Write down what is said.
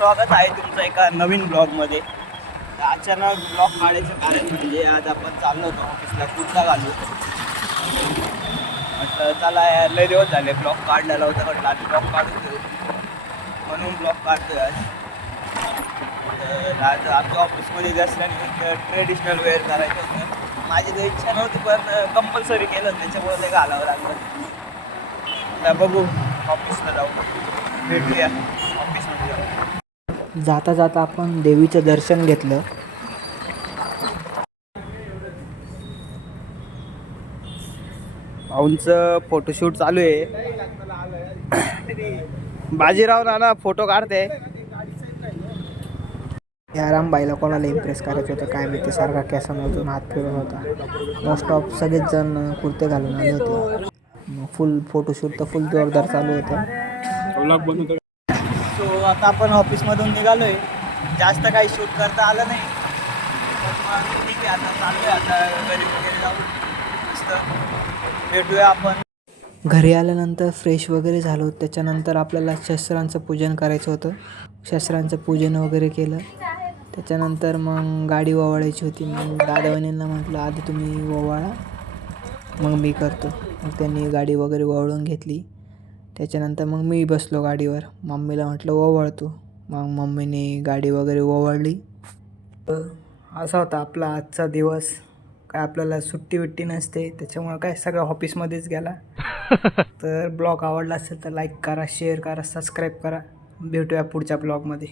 स्वागत आहे तुमचं एका नवीन ब्लॉगमध्ये. अचानक ब्लॉग काढायचं कारण म्हणजे आज आपण चाललो होतो ऑफिसला कुर्ता घालू. म्हटलं चला यार लय दिवस झाले ब्लॉग काढलेला होता, म्हटलं आज ब्लॉग काढून घेऊ म्हणून ब्लॉग काढतोय आज. तर आज आमच्या ऑफिसमध्ये असल्याने ट्रेडिशनल वेअर करायचं होतं. माझी तर इच्छा नव्हती पण कंपल्सरी केलं, त्याच्यामुळे ते घालावं लागलं. तर बघू ऑफिसला जाऊ, भेटूया ऑफिसमध्ये जाऊ. जाता जाता आपण देवीचं दर्शन घेतलं. भाऊंचं फोटोशूट चालू आहे. बाजीराव नाना फोटो काढते. या रामबाईला कोणाला इम्प्रेस करायचं होतं काय माहिती, सारखा केसांमधून हात फिरत होता. मोस्ट ऑफ सगळेच जण कुर्ते घालून आले होते. फुल फोटोशूट तर फुल जोरदार चालू होतं. सो आता आपण ऑफिसमधून निघालोय. जास्त काही शूट करता आलं नाही, पण मग ठीक आहे. आता चाललोय, आता घरी वगैरे जाऊ. मस्त भेटूया आपण. घरी आल्यानंतर फ्रेश वगैरे झालो. त्याच्यानंतर आपल्याला शस्त्रांचं पूजन करायचं होतं. शस्त्रांचं पूजन वगैरे केलं. त्याच्यानंतर मग गाडी ओवाळायची होती. मग दादावणींना म्हटलं आधी तुम्ही ओवाळा मग मी करतो. मग त्यांनी गाडी वगैरे ओवाळून घेतली. त्याच्यानंतर मग मी बसलो गाडीवर. मम्मीला म्हटलं ओवाळतो. मग मम्मीने गाडी वगैरे ओवाळली. असा होता आपला आजचा दिवस. काय आपल्याला सुट्टी बिट्टी नसते, त्याच्यामुळं काय सगळं ऑफिसमध्येच गेला. तर ब्लॉग आवडला असेल तर लाईक करा, शेअर करा, सबस्क्राईब करा. भेटूया पुढच्या ब्लॉगमध्ये.